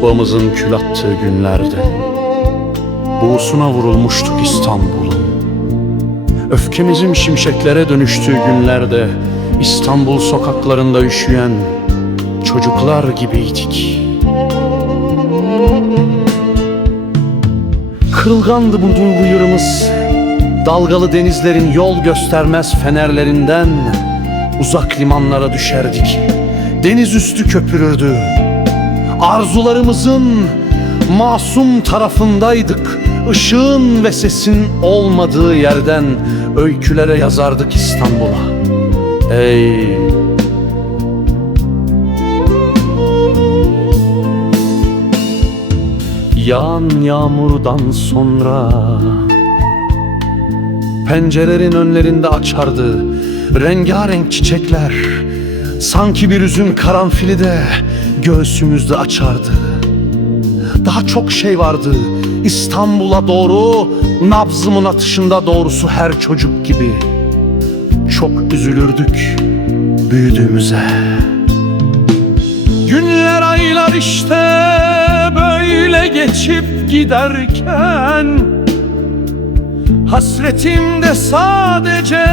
Sobamızın kül attığı günlerde Buğusuna vurulmuştuk İstanbul'un. Öfkemizin şimşeklere dönüştüğü günlerde İstanbul sokaklarında üşüyen çocuklar gibiydik. Kırılgandı bu duygu yırımız Dalgalı denizlerin yol göstermez fenerlerinden Uzak limanlara düşerdik. Deniz üstü köpürürdü Arzularımızın masum tarafındaydık. Işığın ve sesin olmadığı yerden Öykülere yazardık İstanbul'a. Ey! Yağan yağmurdan sonra Pencerelerin önlerinde açardı Rengarenk çiçekler Sanki bir üzüm karanfili de Göğsümüzde açardı. Daha çok şey vardı. İstanbul'a doğru Nabzımın atışında doğrusu her çocuk gibi. Çok üzülürdük Büyüdüğümüze. Günler aylar işte böyle geçip giderken Hasretimde sadece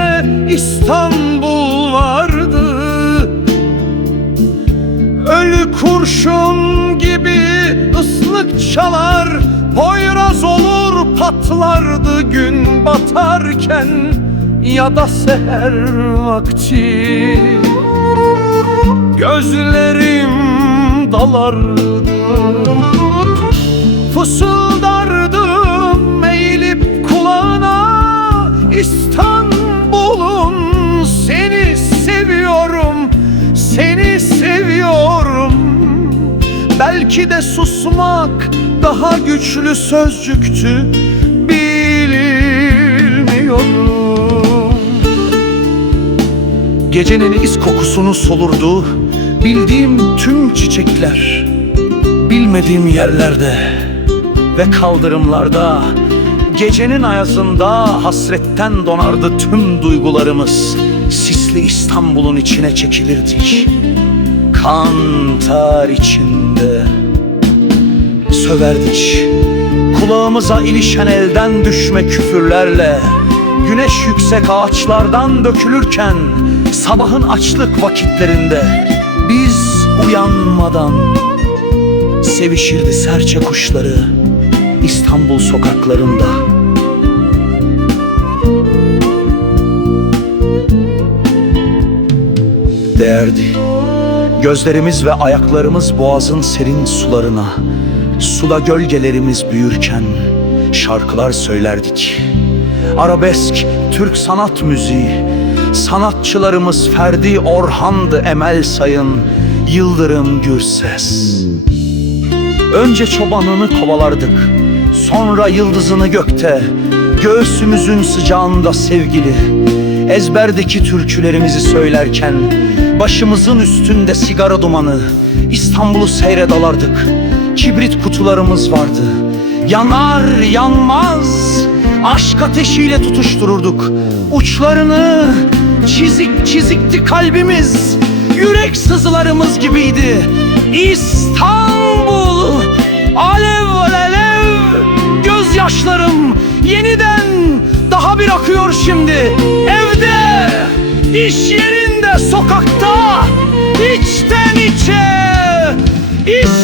İstanbul vardı kurşun gibi ıslık çalar Poyraz olur patlardı gün batarken Ya da seher vakti. Gözlerim dalardı Fısıldardım Belki de susmak daha güçlü sözcüktü. Bilmiyorum. Gecenin iz kokusunu solurdu. Bildiğim tüm çiçekler Bilmediğim yerlerde Ve kaldırımlarda. Gecenin ayazında hasretten donardı tüm duygularımız. Sisli İstanbul'un içine çekilirdik. Kan ter içinde Söverdik. Kulağımıza ilişen elden düşme küfürlerle Güneş yüksek ağaçlardan dökülürken Sabahın açlık vakitlerinde Biz uyanmadan Sevişirdi serçe kuşları İstanbul sokaklarında. Değerdi. Gözlerimiz ve ayaklarımız boğazın serin sularına Suda gölgelerimiz büyürken şarkılar söylerdik. Arabesk, Türk sanat müziği. Sanatçılarımız Ferdi Orhan'dı Emel Sayın Yıldırım Gürses. Önce çobanını kovalardık Sonra yıldızını gökte. Göğsümüzün sıcağında sevgili Ezberdeki türkülerimizi söylerken. Başımızın üstünde sigara dumanı İstanbul'u seyredalardık Kibrit kutularımız vardı. Yanar yanmaz Aşk ateşiyle tutuştururduk. Uçlarını çizik çizikti kalbimiz. Yürek sızılarımız gibiydi. İstanbul Alev alev. Gözyaşlarım yeniden daha bir akıyor şimdi. Evde, iş yerinde, sokakta içten içe İstanbul